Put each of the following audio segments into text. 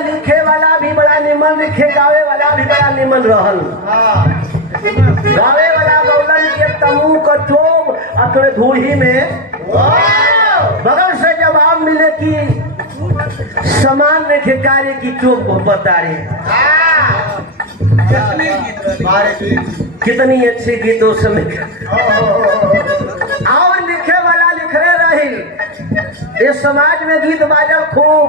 लिखे वाला भी बड़ा निमन लिखे, गावे वाला भी बड़ा निमन रहल। गावे वाला गौलन के तमू को चोब अपने धूड़ी में बगल से जवाब मिले कि समान लिखे कार्य की चोब को बता रहे। कितनी अच्छी गीतों समय और लिखे वाला लिख रहे रही। इस समाज में गीत बाजल खूब,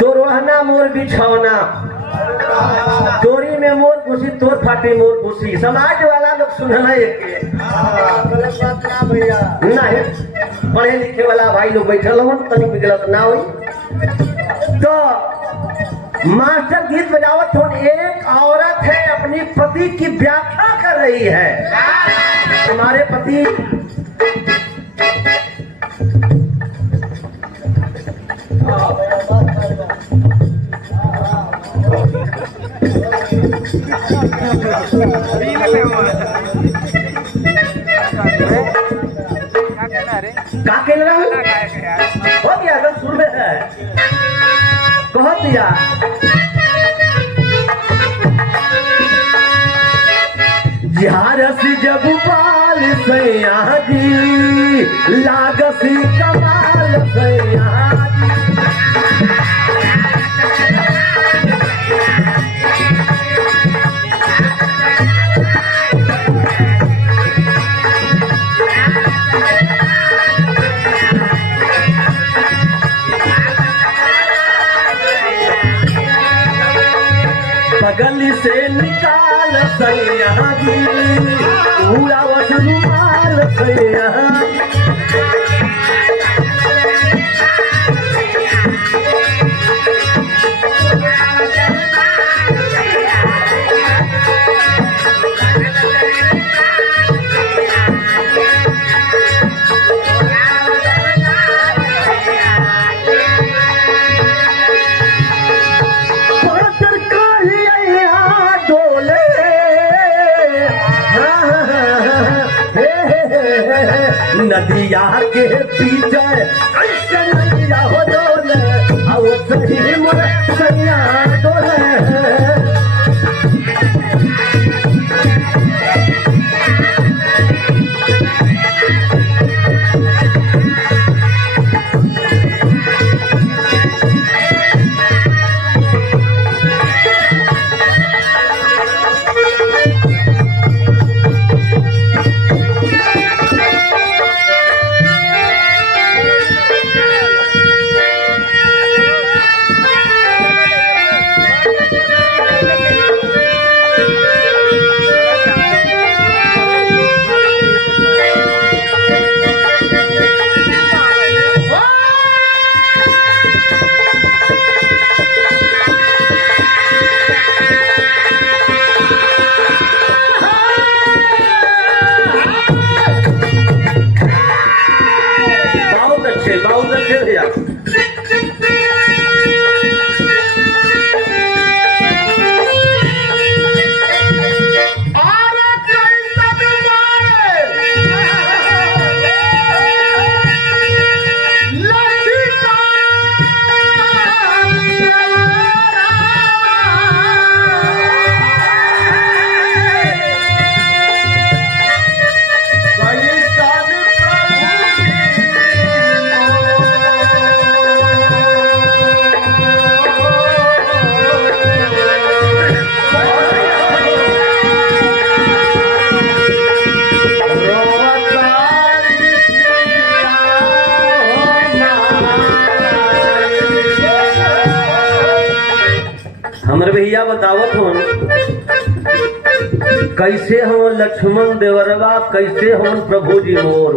तो रोहना मोर बिछौना, चोरी में मोर घुसी तोर फाटी मोर घुसी। समाज वाला लोग सुनना एक नहीं, पढ़े लिखे वाला भाई लोग बैठल हो तनिक गलत ना हुई। तो मास्टर गीत बजावत हो, एक औरत है अपनी पति की व्याख्या कर रही है। तुम्हारे पति क्या कह रहा हो गया एकदम सुर में है, कह दिया झारसी जब पाल सैया जी, लागसी कमाल सैया जी। बगल से निकाल सैया जी, पूरा वश रुमाल सैया। नदिया के पीछे ऐसे नदिया हो डोले, आओ सही मोरे सैया डोले। बहुत अच्छे भैया। हमर भैया बतावत हो कैसे हम लक्ष्मण देवरवा, कैसे हम प्रभु जी मोर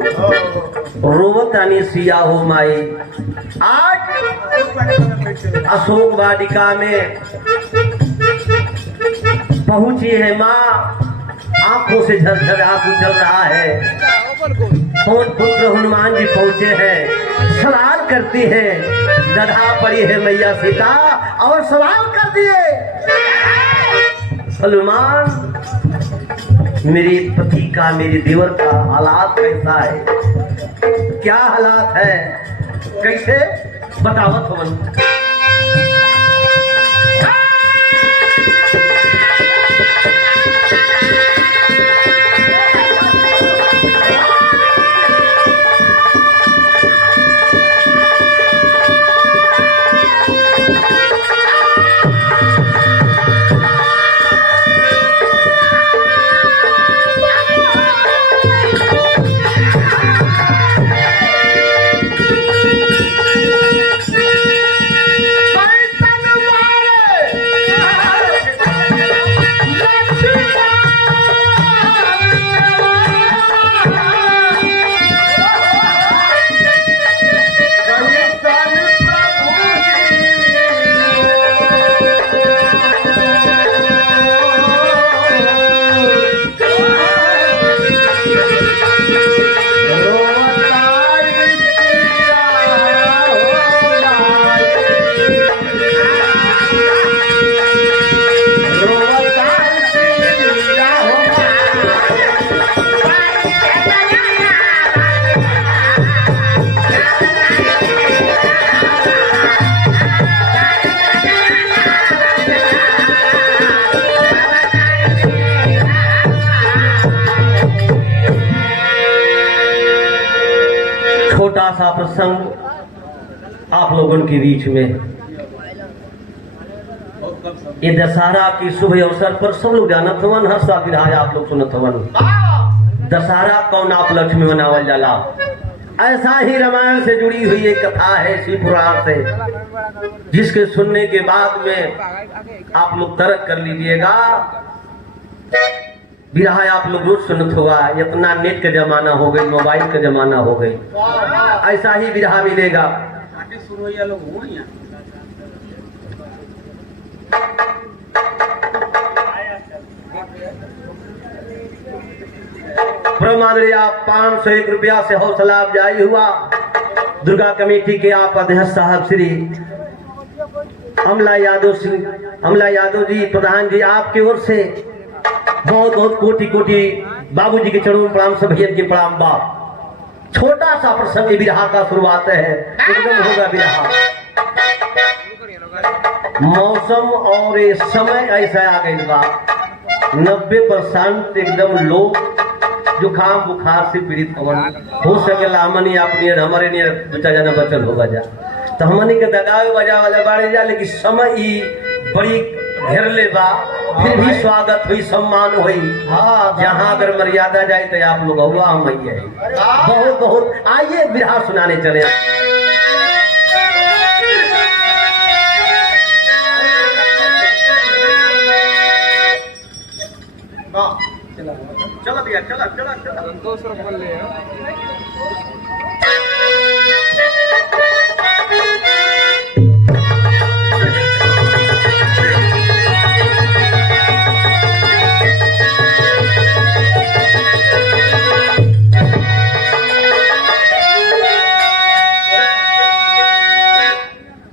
रोवत आनी सिया हो माई। आज अशोक वाटिका में पहुंची है माँ, आंखों से झरझर आंसू चल रहा है। कौन पुत्र हनुमान जी पहुंचे हैं, सवाल करती हैं, दधा पड़ी है मैया सीता और सवाल कर दिए, हनुमान मेरे पति का, मेरे देवर का हालात कैसा है। क्या हालात है, कैसे बतावत हमन। छोटा सा प्रसंग आप लोगों के बीच में। ये दशहरा की शुभ अवसर पर सब लोग जानत हवन, हर साल विधाय आप लोग सुनत हवन। दशहरा कौन आप लक्ष्य में मनावल जाला, ऐसा ही रामायण से जुड़ी हुई एक कथा है शिव पुराण से, जिसके सुनने के बाद में आप लोग तर्क कर लीजिएगा। बिरहा आप लोग रोज सुनत हुआ, इतना नेट का जमाना हो गई, मोबाइल का जमाना हो गई, ऐसा ही बिरहा मिलेगा। प्रमाणिया 501 रुपया से हौसला अफजाई हुआ। दुर्गा कमेटी के आप अध्यक्ष साहब श्री अमला यादव जी प्रधान जी, आपकी ओर से बहुत बहुत कोटि कोटि बाबूजी के चरणों में प्रणाम, सब भैया के प्रणाम। बाप छोटा सा प्रसंग बिरहा का शुरुआत है, एकदम होगा बिरहा। मौसम और ये समय ऐसा आ गई बा, 90% एकदम लोग जुकाम बुखार से पीड़ित हो सकेला। हमनी अपनी हमारे लिए बचा जाना बचल होगा जा, तो हमनी के दगावे बजा वाले बाड़े जा, लेकिन समय ही बड़ी घेर ले बा, फिर भी स्वागत हुई, सम्मान हुई। जहाँ अगर मर्यादा जाए तो आप लोग हुआ हम बहुत बहुत। आइए बिरहा सुनाने चले। चलो भैया, चलो चलो चलो 200 रुपये ले।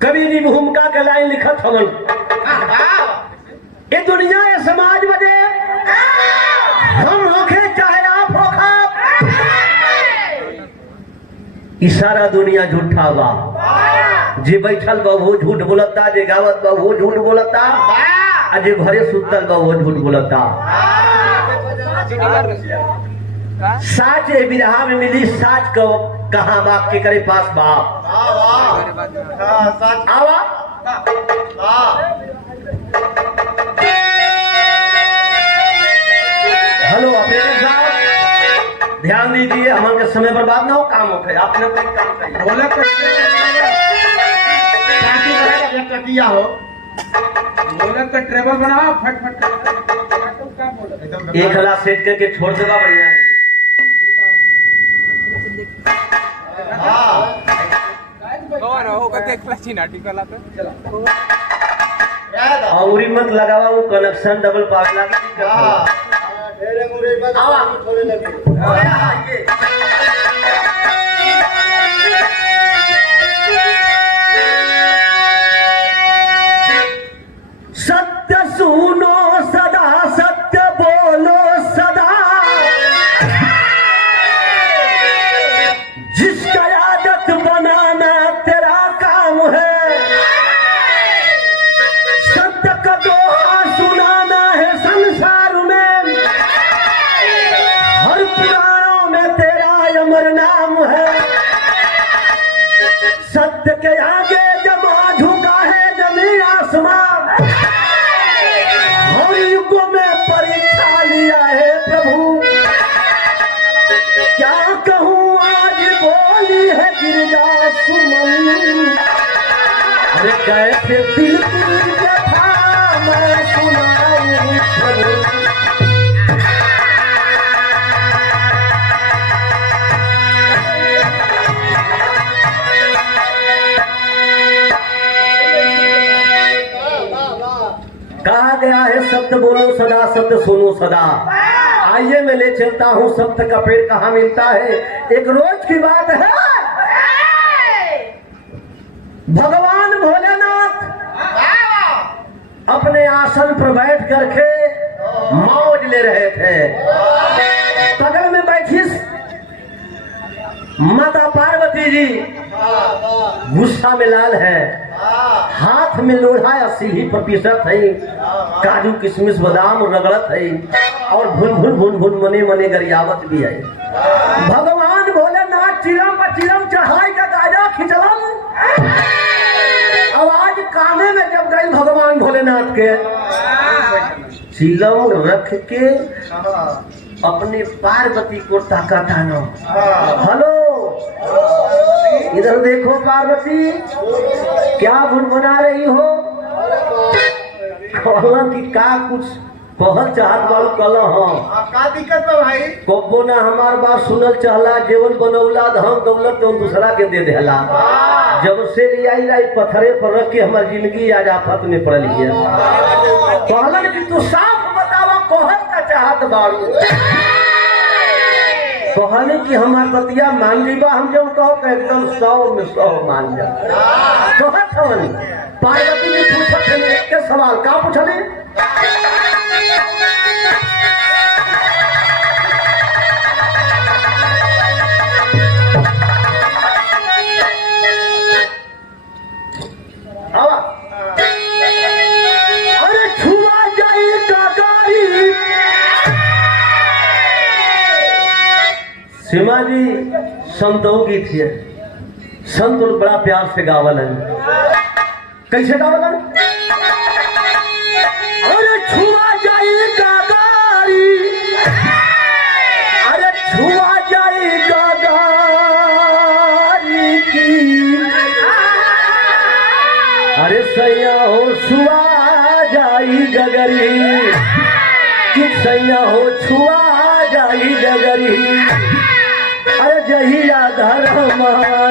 कभी भी भूमिका के लाइन लिखत हवन, ये दुनिया ये समाज बजे हम होखे चाहे आप होखा, इशारा दुनिया झूठा बा। जे बैठल बा वो झूठ बोलता, जे गावत बा वो झूठ बोलता, आ जे घरे सुतल बा वो झूठ बोलता। साच ए बिरहा में मिली, साच को कहाँ बाप के करे पास बाप आवा। हेलो ऑपरेटर साहब, ध्यान दीजिए, हमारे समय बर्बाद ना हो, काम होते आपने कोई काम करिए। बोले हो बोले तो ट्रेवल बनाओ फट एक हला सेट करके छोड़ देगा, बढ़िया है। और मत लगावा, वो कनेक्शन डबल पास लगे। सत्य सुनो सदा, सत्य बोलो सदा, जिसका गिरजा सुमन। अरे कैसे दिल की कथा मैं सुनाऊं। कहा गया है सत्य बोलो सदा, सत्य सुनो सदा। आइए मैं ले चलता हूँ सत्य का पेड़ कहाँ मिलता है। एक रोज की बात है, भगवान भोलेनाथ अपने आसन पर बैठ करके मौज ले रहे थे। बगल में बैठी माता पार्वती जी गुस्सा में लाल है, हाथ में लोढ़ा 80% है, काजू किशमिश बादाम रगड़त है और भुन भुन भुन भुन मने मने गरियावत भी है। भगवान भोलेनाथ चिरम पर चिरम चढ़ाई का गाजा खिंचलन। आवाज काने में जब गई भगवान भोलेनाथ के, चिलम रख के अपने पार्वती को ताका थाना, हेलो इधर देखो पार्वती, क्या बुनबुना रही हो? कहला कि का कुछ कहल चाहत बालू कहला हाँ का दिक्कत बा भाई? कब्बो ना हमार बात सुनल चहला, जेवन बनौला धन दौलत तो दूसरा के दे देला। जब से लियाई लाई पत्थरे पर रख के हमार जिंदगी आज आफत में पड़ ली है। कहलन कि तू साफ बतावा कहल का चाहत बालू। कहने कि हमार बतिया मान लीबा, हम जब कहो एकदम 100 में 100 मान जा। कहत हवन पार्वती ने पूछत है के सवाल का पूछले? अरे छुआ जाई गागारी। सीमा जी संतों की थी, संत लोग बड़ा प्यार से गावल है। कैसे गावल है? अरे छुआ जाई गागारी, अरे छुआ जाई गागारी की, अरे सैया हो छुआ जाई गगरी कि सैया हो छुआ जाई गगरी। अरे जहिया धर्म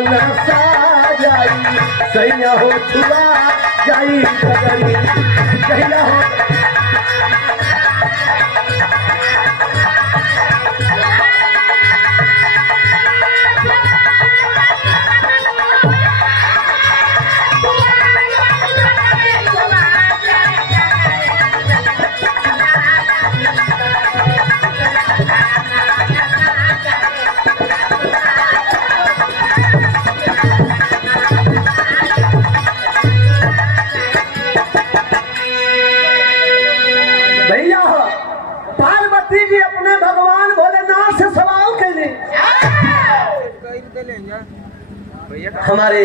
नसा जाई सैया हो छुआ जाई गगरी। जहिया हो भैया पार्वती जी अपने भगवान भोलेनाथ से सवाल कर ले। हमारे